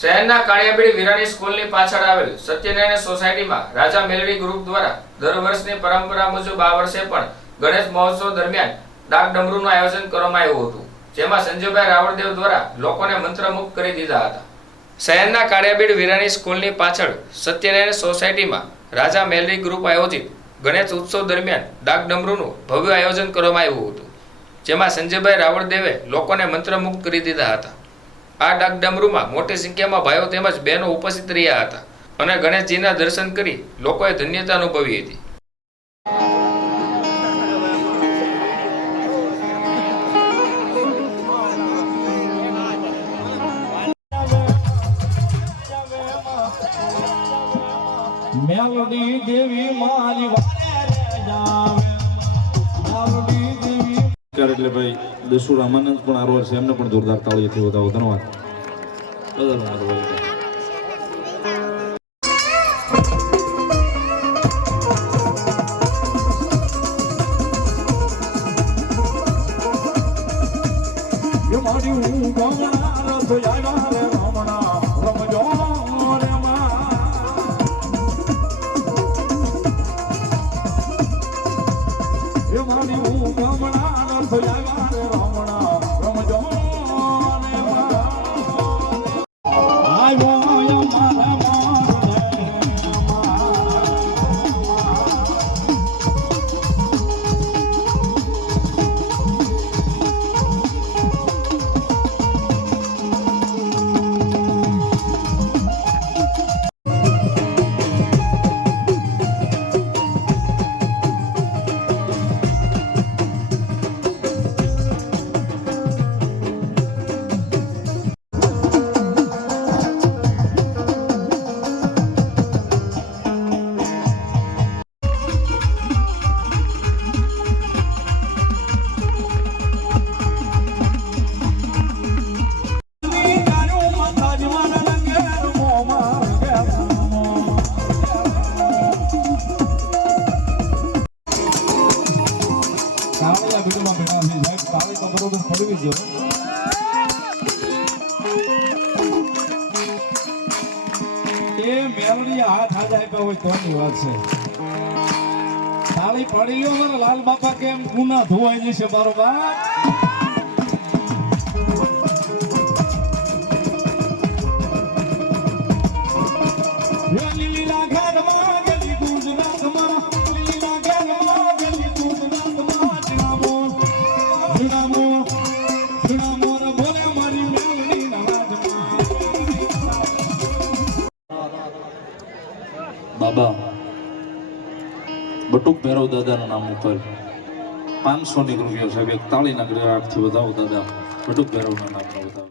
શહેરના કાળિયાબીડ વિરાણી સ્કૂલની પાછળ આવેલ સત્યનારાયણ સોસાયટીમાં રાજા મેલડી ગ્રુપ દ્વારા દર વર્ષની પરંપરા મુજબ આ વર્ષે પણ ગણેશ મહોત્સવ દરમિયાન ડાક ડમરૂનું આયોજન કરવામાં આવ્યું હતું, જેમાં સંજયભાઈ રાવળદેવ દ્વારા લોકોને મંત્રમુગ્ધ કરી દીધા હતા. શહેરના કાળિયાબીડ વિરાણી સ્કૂલની પાછળ સત્યનારાયણ સોસાયટીમાં રાજા મેલડી ગ્રુપ આયોજિત ગણેશ ઉત્સવ દરમિયાન ડાક ડમરૂનું ભવ્ય આયોજન કરવામાં આવ્યું હતું, જેમાં સંજયભાઈ રાવળદેવે લોકોને મંત્રમુગ્ધ કરી દીધા હતા. આ ડાક ડમરૂમાં મોટી સંખ્યામાં ભાઈઓ તેમજ બહેનો ઉપસ્થિત રહ્યા હતા અને ગણેશજીના દર્શન કરી લોકોએ ધન્યતા અનુભવી હતી. મેલડી દેવી મારી વારે જાવે મેલડી દેવી એટલે ભાઈ દસુ રામાનંદ પણ આરોર છે, એમને પણ જોરદાર તાળીઓથી વધાવો. ધન્યવાદ. મારી હું ગમણા રથ આવ્યા રે રમણા રમજો રે મારી હું ગમણા રથ આવ્યા રે રમણા રમજો હાથ હાથ આપ્યા હોય તોની વાત છે. તાળી પડી લ્યો મારા લાલ બાપા કેમ ગુના ધોવાઈ જશે બરોબર. લીલા ઘરમાં ગલી ગુજરાતમાં લીલા ઘરમાં ગલી ગુજરાતમાં જણાવો જણાવો જણાવો રે બોલે મારી મેલડી ના રાજમાં. બાબા બટુક ભૈરવ દાદાના નામ ઉપર 500 રૂપિયા સાહેબ એક તાળીના ગ્રાહકથી વધાવો. દાદા બટુક ભૈરવના નામનો વધાવો.